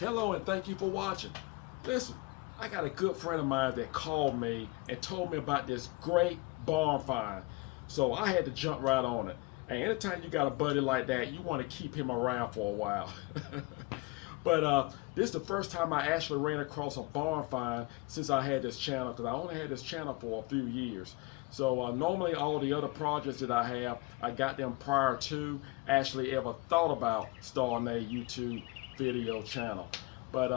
Hello and thank you for watching. Listen, I got a good friend of mine that called me and told me about this great barn find. So I had to jump right on it. And anytime you got a buddy like that, you want to keep him around for a while. But this is the first time I actually ran across a barn find since I had this channel, because I only had this channel for a few years. So normally all the other projects that I have, I got them prior to actually ever thought about starting a YouTube video channel. But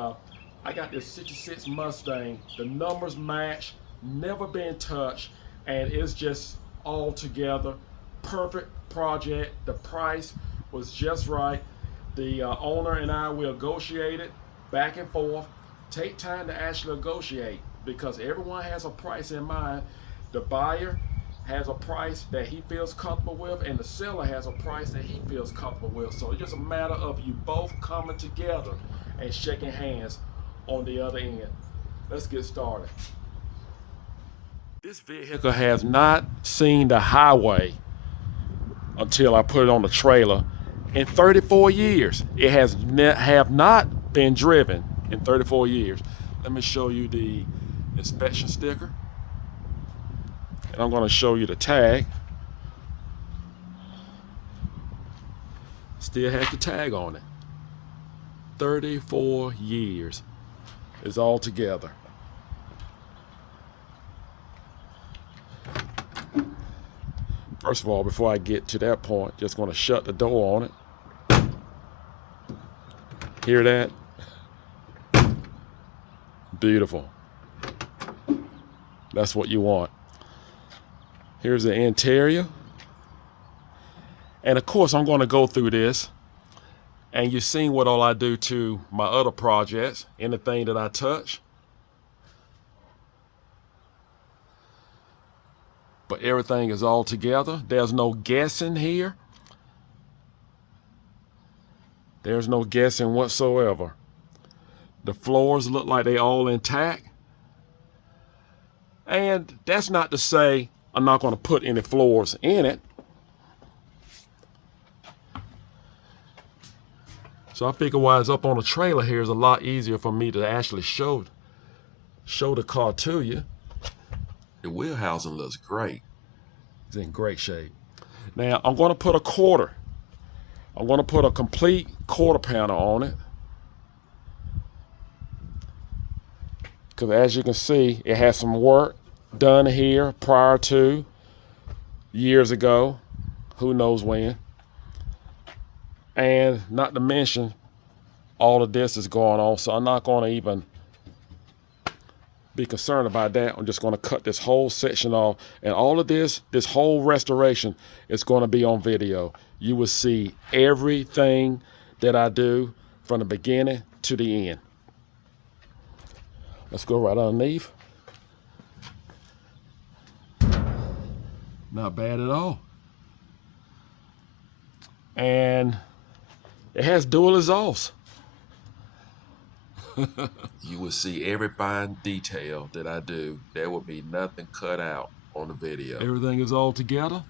I got this 66 Mustang. The numbers match, never been touched, and it's just all together. Perfect project. The price was just right. The owner and I will negotiate it back and forth. Take time to actually negotiate because everyone has a price in mind. The buyer has a price that he feels comfortable with, and the seller has a price that he feels comfortable with. So it's just a matter of you both coming together and shaking hands on the other end. Let's get started. This vehicle has not seen the highway until I put it on the trailer. In 34 years, it has have not been driven in 34 years. Let me show you the inspection sticker, and I'm going to show you the tag. Still has the tag on it. 34 years is all together. First of all, before I get to that point, just going to shut the door on it. Hear that? Beautiful. That's what you want. Here's the interior. And of course, I'm going to go through this. And you've seen what all I do to my other projects, anything that I touch. But everything is all together. There's no guessing here. There's no guessing whatsoever. The floors look like they all intact. And that's not to say I'm not going to put any floors in it. So I figure while it's up on the trailer here, it's a lot easier for me to actually show the car to you. The wheel housing looks great. It's in great shape. Now I'm going to put a quarter. I'm going to put a complete quarter panel on it. Because as you can see, it has some work done here prior to years ago. Who knows when. And not to mention, all of this is going on. So I'm not going to even be concerned about that. I'm just going to cut this whole section off. And all of this whole restoration is going to be on video. You will see everything that I do from the beginning to the end. Let's go right underneath. Not bad at all. And it has dual exhausts. You will see every fine detail that I do. There will be nothing cut out on the video. Everything is all together.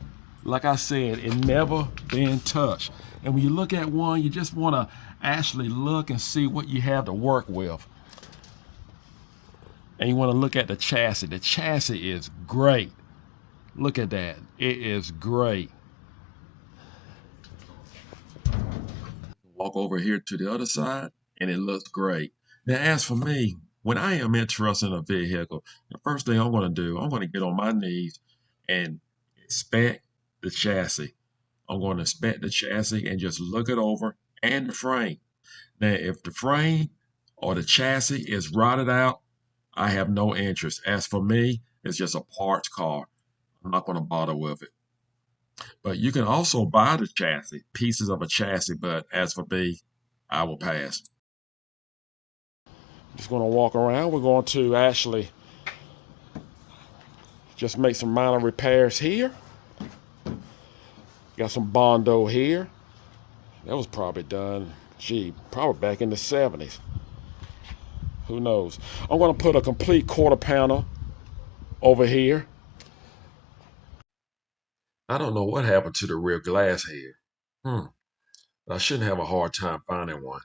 Like I said, it never been touched. And when you look at one, you just want to actually look and see what you have to work with. And you want to look at the chassis. The chassis is great. Look at that. It is great. Walk over here to the other side, and it looks great. Now, as for me, when I am interested in a vehicle, the first thing I'm going to do, I'm going to get on my knees and inspect the chassis. I'm going to inspect the chassis and just look it over and the frame. Now, if the frame or the chassis is rotted out, I have no interest. As for me, it's just a parts car. I'm not going to bother with it. But you can also buy the chassis, pieces of a chassis, but as for me, I will pass. Just going to walk around. We're going to actually just make some minor repairs here. Got some Bondo here. That was probably done, probably back in the 70s. Who knows? I'm going to put a complete quarter panel over here. I don't know what happened to the rear glass here. I shouldn't have a hard time finding one.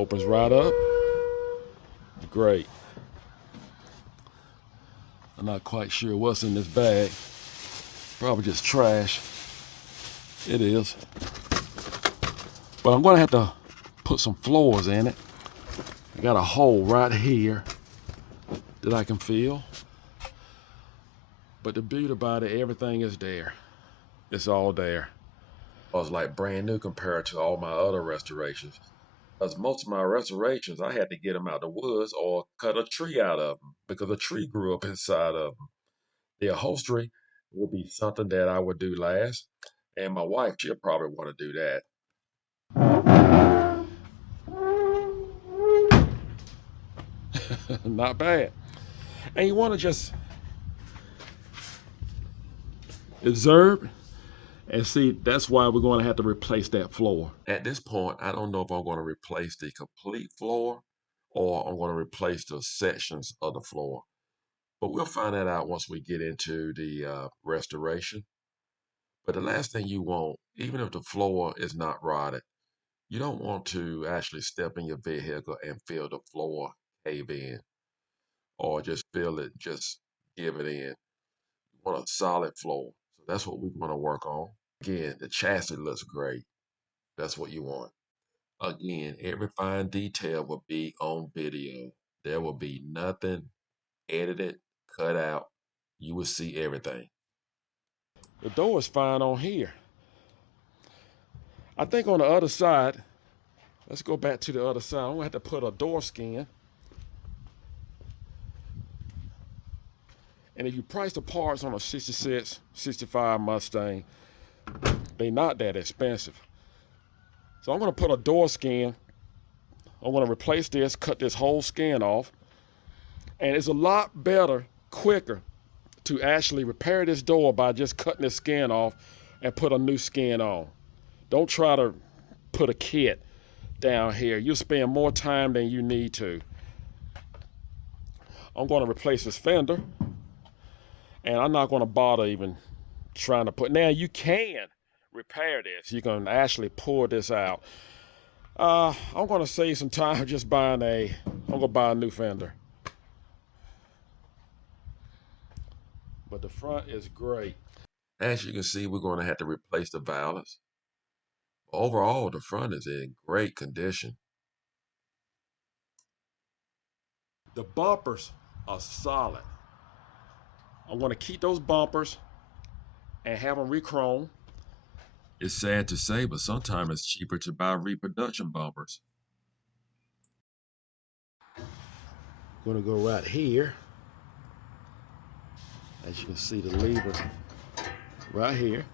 Opens right up. Great. I'm not quite sure what's in this bag. Probably just trash. It is. But I'm gonna have to put some floors in it. I got a hole right here that I can fill. But the beauty about it, everything is there. It's all there. I was like brand new compared to all my other restorations. Because most of my restorations, I had to get them out of the woods or cut a tree out of them because a tree grew up inside of them. The upholstery would be something that I would do last. And my wife, she'll probably want to do that. Not bad. And you want to just observe and see. That's why we're going to have to replace that floor. At this point, I don't know if I'm going to replace the complete floor or I'm going to replace the sections of the floor. But we'll find that out once we get into the restoration. But the last thing you want, even if the floor is not rotted, you don't want to actually step in your vehicle and feel the floor cave in or just feel it, just give it in. You want a solid floor. So that's what we're going to work on. Again, the chassis looks great. That's what you want. Again, every fine detail will be on video. There will be nothing edited, cut out. You will see everything. The door is fine on here. I think on the other side, let's go back to the other side. I'm gonna have to put a door skin. And if you price the parts on a 66, 65 Mustang, they're not that expensive. So I'm gonna put a door skin. I'm gonna replace this, cut this whole skin off. And it's a lot better, quicker to actually repair this door by just cutting the skin off and put a new skin on. Don't try to put a kit down here. You'll spend more time than you need to. I'm going to replace this fender, and I'm not going to bother even trying to put. Now you can repair this. You can actually pull this out. I'm going to save some time just buying I'm going to buy a new fender. But the front is great. As you can see, we're going to have to replace the valves. Overall, the front is in great condition. The bumpers are solid. I'm going to keep those bumpers and have them re-chrome. It's sad to say, but sometimes it's cheaper to buy reproduction bumpers. I'm going to go right here. As you can see, the lever right here.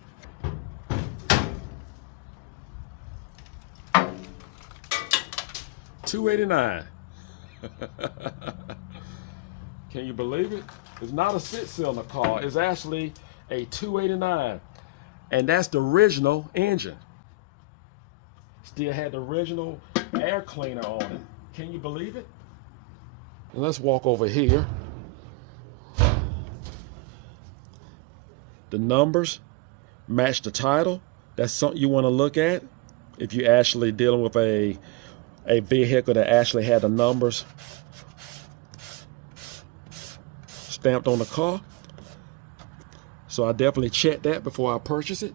$289. Can you believe it? It's not a six-cylinder car. It's actually a 289. And that's the original engine. Still had the original air cleaner on it. Can you believe it? And let's walk over here. The numbers match the title. That's something you want to look at if you're actually dealing with a vehicle that actually had the numbers stamped on the car. So I definitely check that before I purchase it.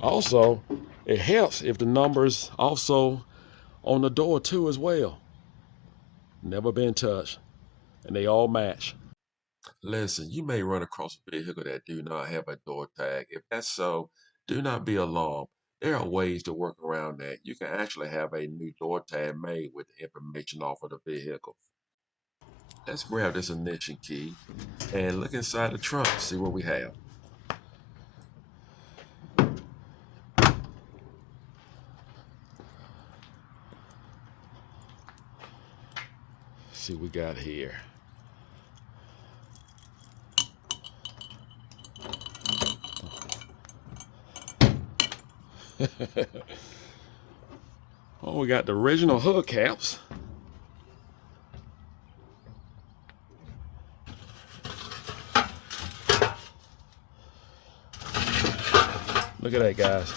Also, it helps if the numbers also on the door too as well. Never been touched, and they all match. Listen, you may run across a vehicle that do not have a door tag. If that's so, do not be alarmed. There are ways to work around that. You can actually have a new door tag made with the information off of the vehicle. Let's grab this ignition key and look inside the trunk, see what we have. See what we got here. Oh, we got the original hood caps. Look at that, guys.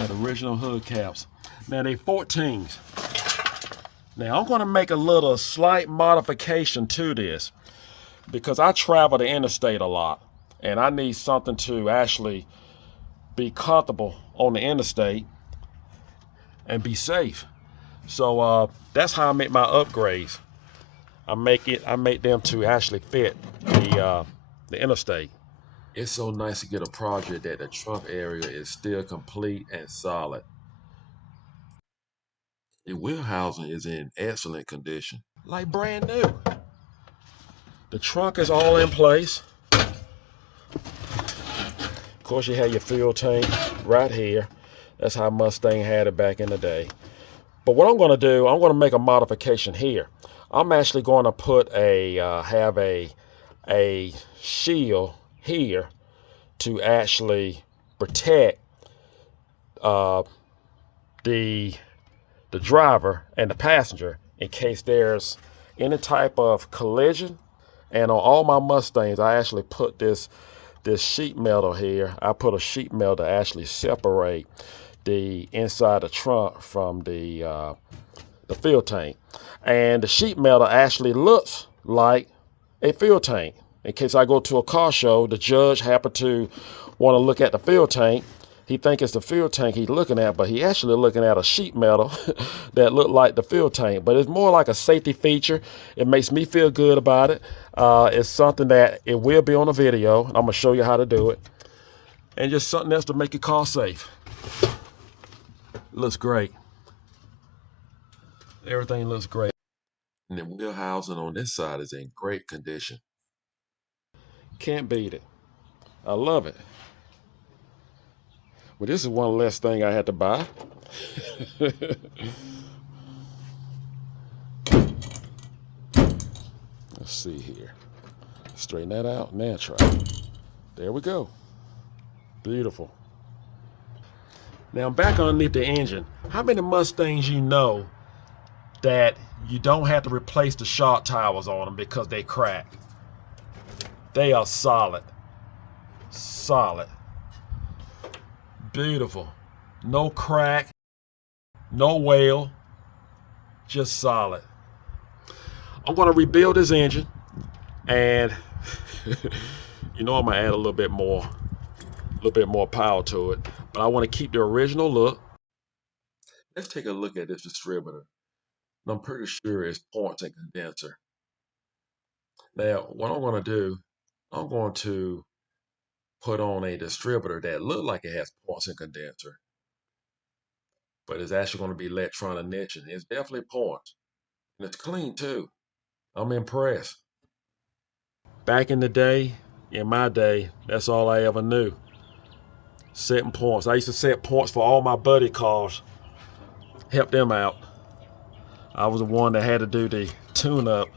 Got original hood caps. Now they 14s. Now I'm going to make a little slight modification to this because I travel the interstate a lot and I need something to actually be comfortable on the interstate and be safe. So that's how I make my upgrades. I make them to actually fit the interstate. It's so nice to get a project that the trunk area is still complete and solid. The wheel housing is in excellent condition. Like brand new. The trunk is all in place. Of course, you have your fuel tank right here. That's how Mustang had it back in the day. But what I'm going to do, I'm going to make a modification here. I'm actually going to put have a shield here to actually protect the driver and the passenger in case there's any type of collision. And on all my Mustangs, I actually put this sheet metal here. I put a sheet metal to actually separate the inside of the trunk from the fuel tank. And the sheet metal actually looks like a fuel tank. In case I go to a car show, the judge happened to want to look at the fuel tank. He think it's the fuel tank he's looking at, but he actually looking at a sheet metal that looked like the fuel tank. But it's more like a safety feature. It makes me feel good about it. It's something that it will be on a video. I'm gonna show you how to do it. And just something else to make your car safe. It looks great. Everything looks great. And the wheel housing on this side is in great condition. Can't beat it. I love it. Well, this is one less thing I had to buy. Let's see here. Straighten that out. Now try. There we go. Beautiful. Now I'm back underneath the engine. How many Mustangs you know that you don't have to replace the shock towers on them because they crack? They are solid. Solid. Beautiful. No crack, no wail, just solid. I'm going to rebuild this engine, and you know I'm going to add a little bit more power to it, but I want to keep the original look. Let's take a look at this distributor. I'm pretty sure it's points and condenser. Now, what I'm going to do, I'm going to put on a distributor that looks like it has points and condenser, but it's actually going to be electronic niching. It's definitely points, and it's clean too. I'm impressed. Back in the day, in my day, that's all I ever knew. Setting points. I used to set points for all my buddy cars, help them out. I was the one that had to do the tune-up.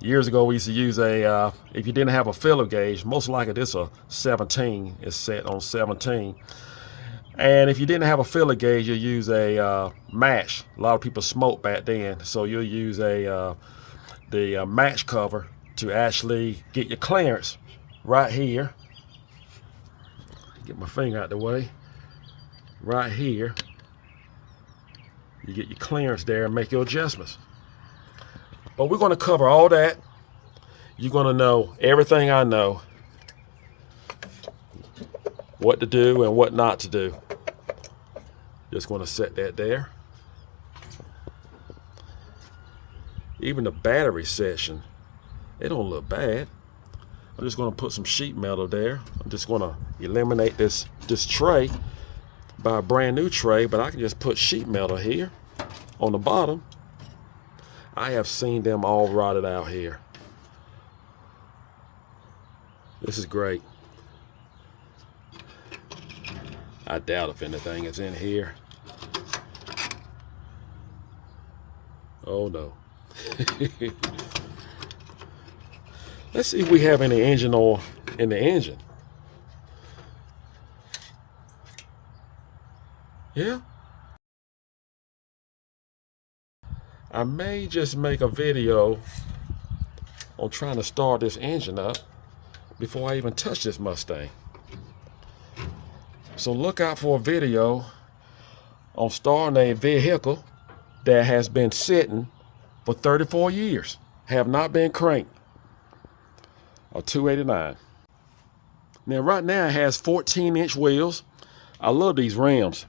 Years ago, we used to use if you didn't have a filler gauge, most likely this a 17, it's set on 17. And if you didn't have a filler gauge, you use a match. A lot of people smoked back then, so you'll use the match cover to actually get your clearance right here. Get my finger out the way. Right here. You get your clearance there and make your adjustments. But we're going to cover all that. You're going to know everything I know. What to do and what not to do. Just going to set that there. Even the battery section, it don't look bad. I'm just going to put some sheet metal there. I'm just going to eliminate this tray by a brand new tray, but I can just put sheet metal here on the bottom. I have seen them all rotted out here. This is great. I doubt if anything is in here. Oh no. Let's see if we have any engine oil in the engine. Yeah. I may just make a video on trying to start this engine up before I even touch this Mustang. So look out for a video on starting a vehicle that has been sitting for 34 years, have not been cranked, a 289. Now right now it has 14-inch wheels. I love these rims.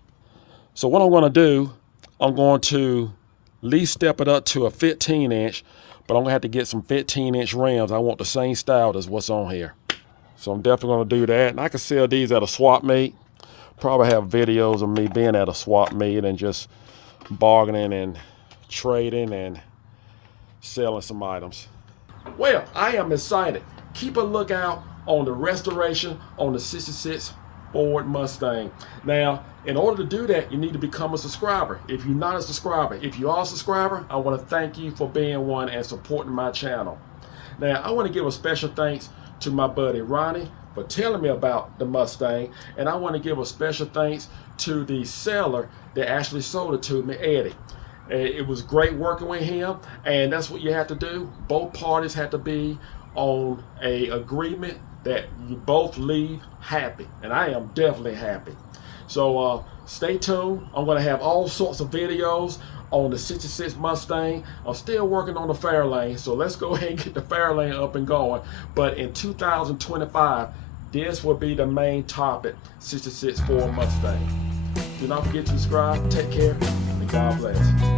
So what I'm gonna do, I'm going to at least step it up to a 15-inch, but I'm gonna have to get some 15-inch rims. I want the same style as what's on here. So I'm definitely gonna do that. And I can sell these at a swap meet. Probably have videos of me being at a swap meet and just bargaining and trading and selling some items. Well, I am excited. Keep a lookout on the restoration on the 66 Ford Mustang. Now, in order to do that, you need to become a subscriber. If you're not a subscriber, if you are a subscriber, I want to thank you for being one and supporting my channel. Now, I want to give a special thanks to my buddy Ronnie for telling me about the Mustang, and I want to give a special thanks to the seller that actually sold it to me, Eddie. It was great working with him, and that's what you have to do. Both parties have to be on an agreement that you both leave happy, and I am definitely happy. So stay tuned. I'm going to have all sorts of videos on the 66 Mustang. I'm still working on the Fairlane, so let's go ahead and get the Fairlane up and going. But in 2025, this will be the main topic, 66 Ford Mustang. Do not forget to subscribe. Take care, and God bless.